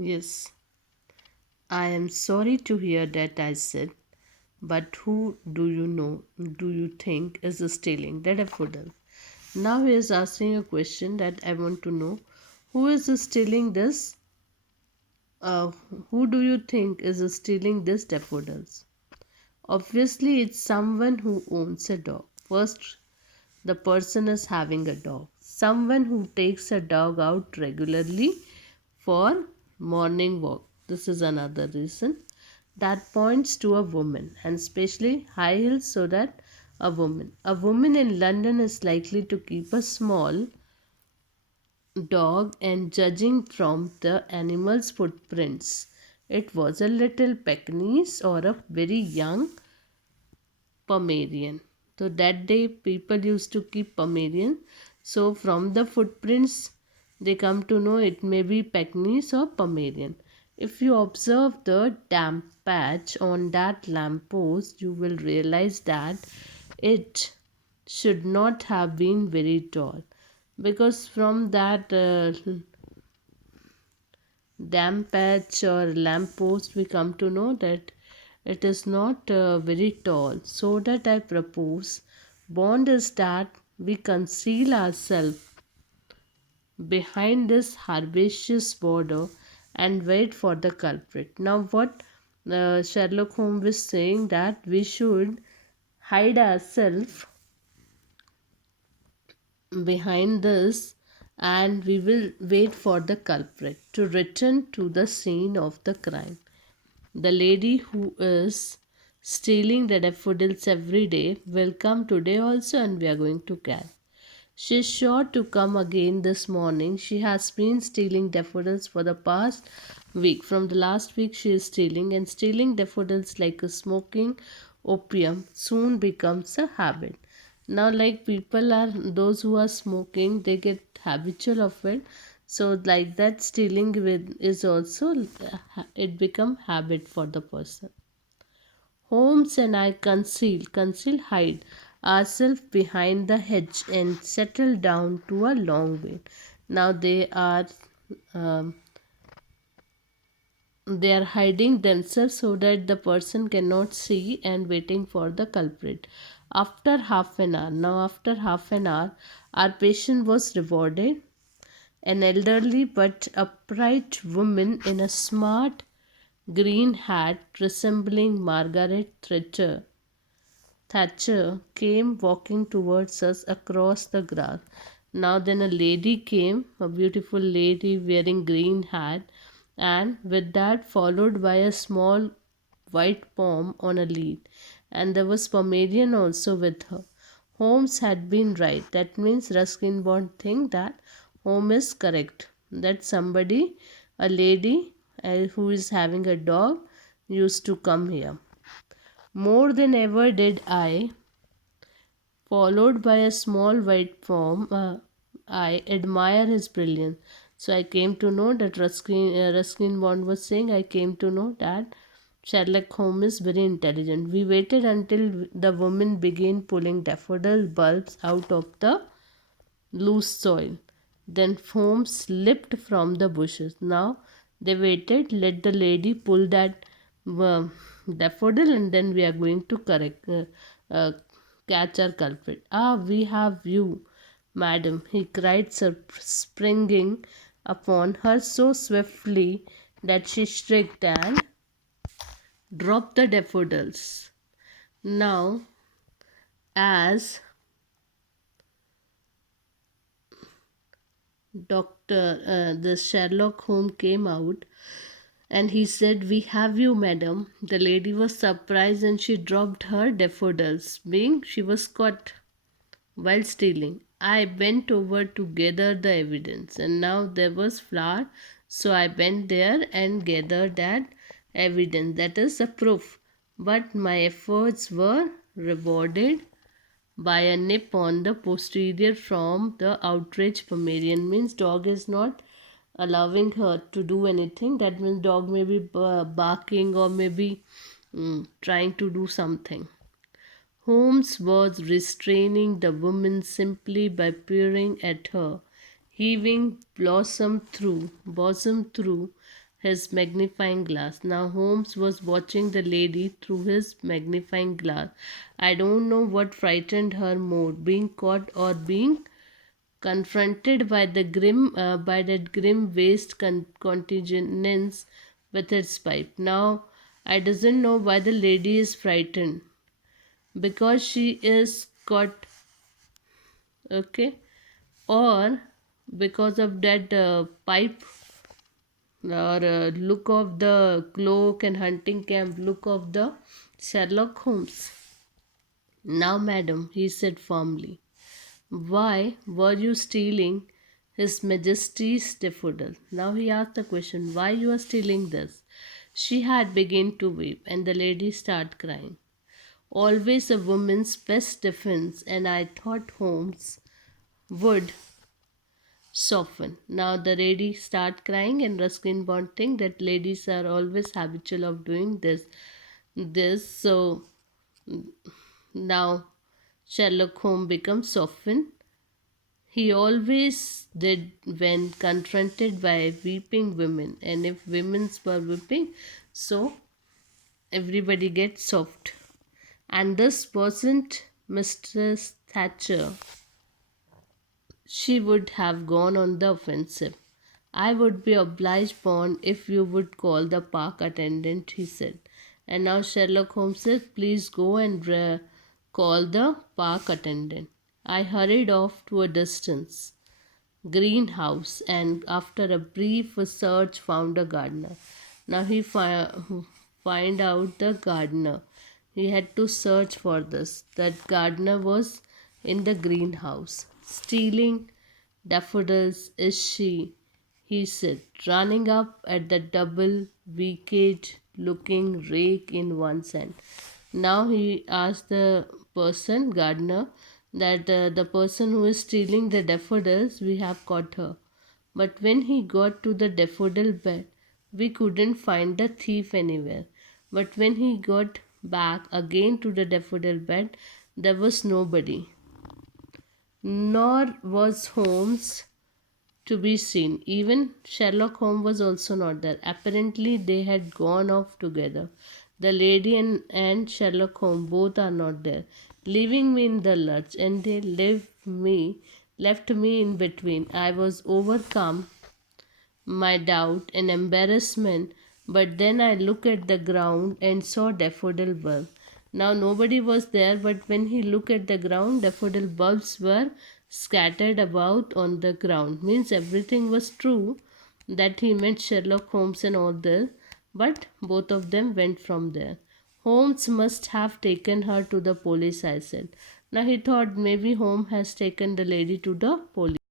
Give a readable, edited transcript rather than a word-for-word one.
Yes, I am sorry to hear that, I said. But who do you think is stealing the daffodil? Now he is asking a question that I want to know. Who is stealing this? Uh, who do you think is stealing this daffodils? Obviously, it's someone who owns a dog. First, the person is having a dog. Someone who takes a dog out regularly for morning walk. This is another reason that points to a woman, and especially high heels, so that a woman in London is likely to keep a small dog, and judging from the animal's footprints, it was a little Pekingese or a very young Pomeranian. So that day people used to keep Pomeranian. So from the footprints they come to know it may be Pekingese or Pomeranian. If you observe the damp patch on that lamppost, you will realize that it should not have been very tall, because from that damp patch or lamppost we come to know that it is not very tall. So that I propose bond is that we conceal ourselves behind this herbaceous border and wait for the culprit. Now what Sherlock Holmes is saying, that we should hide ourselves behind this, and we will wait for the culprit to return to the scene of the crime. The lady who is stealing the daffodils every day will come today also, and we are going to catch. She is sure to come again this morning. She has been stealing daffodils for the past week. From the last week, she is stealing, and stealing daffodils like a smoking opium soon becomes a habit. Now, like people are those who are smoking, they get habitual of it. So, like that, stealing with is also it become habit for the person. Holmes and I hide ourselves behind the hedge and settle down to a long wait. Now um, they are hiding themselves so that the person cannot see, and waiting for the culprit. After half an hour, our patient was rewarded. An elderly but upright woman in a smart green hat resembling Margaret Thatcher came walking towards us across the grass. Now then a lady came, a beautiful lady wearing green hat, and with that followed by a small white pom on a lead. And there was Pomeranian also with her. Holmes had been right. That means Ruskin Bond think that Holmes is correct. That somebody, a lady who is having a dog, used to come here. More than ever did I, followed by a small white form. I admire his brilliance. So I came to know that Ruskin Bond was saying, I came to know that Sherlock Holmes is very intelligent. We waited until the woman began pulling daffodil bulbs out of the loose soil. Then Holmes slipped from the bushes. Now they waited, let the lady pull that uh, daffodil, and then we are going to uh, catch our culprit. Ah, we have you, madam, he cried, springing upon her so swiftly that she shrieked and dropped the daffodils. Now, as the Sherlock Holmes came out, and he said, "We have you, madam." The lady was surprised, and she dropped her daffodils, being she was caught while stealing. I bent over to gather the evidence, and now there was flour, so I bent there and gathered that evidence, that is a proof. But my efforts were rewarded by a nip on the posterior from the outraged Pomeranian. Means dog is not allowing her to do anything. That means dog may be barking, or maybe trying to do something. Holmes was restraining the woman simply by peering at her, heaving bosom through, his magnifying glass. Now Holmes was watching the lady through his magnifying glass. I don't know what frightened her more, being caught or being confronted by the by that grim waste contingency with its pipe. Now I doesn't know why the lady is frightened, because she is caught, okay, or because of that pipe, or look of the cloak and hunting camp look of the Sherlock Holmes. Now, madam, he said firmly, why were you stealing His Majesty's daffodil? Now he asked the question, why you are stealing this? She had begun to weep, and the lady started crying. Always a woman's best defense, and I thought Holmes would soften. Now the lady start crying, and Ruskin Bond think that ladies are always habitual of doing this. So now Sherlock Holmes becomes softened. He always did when confronted by weeping women, and if women were weeping, so everybody gets soft. And this wasn't Mistress Thatcher. She would have gone on the offensive. I would be obliged, Bond, if you would call the park attendant, he said. And now Sherlock Holmes said, please go and call the park attendant. I hurried off to a distance greenhouse, and after a brief search found a gardener. Now he find out the gardener. He had to search for this. That gardener was in the greenhouse. Stealing daffodils is she, he said, running up at the double wicked looking rake in one hand. Now he asked the person, gardener, that the person who is stealing the daffodils, we have caught her. But when he got to the daffodil bed, we couldn't find the thief anywhere. But when he got back again to the daffodil bed, there was nobody. Nor was Holmes to be seen. Even Sherlock Holmes was also not there. Apparently, they had gone off together. The lady and Sherlock Holmes both are not there, leaving me in the lurch, and they left me in between. I was overcome my doubt and embarrassment, but then I looked at the ground and saw daffodil bulb. Now nobody was there, but when he looked at the ground, daffodil bulbs were scattered about on the ground. Means everything was true, that he met Sherlock Holmes and all this, but both of them went from there. Holmes must have taken her to the police, I said. Now he thought maybe Holmes has taken the lady to the police.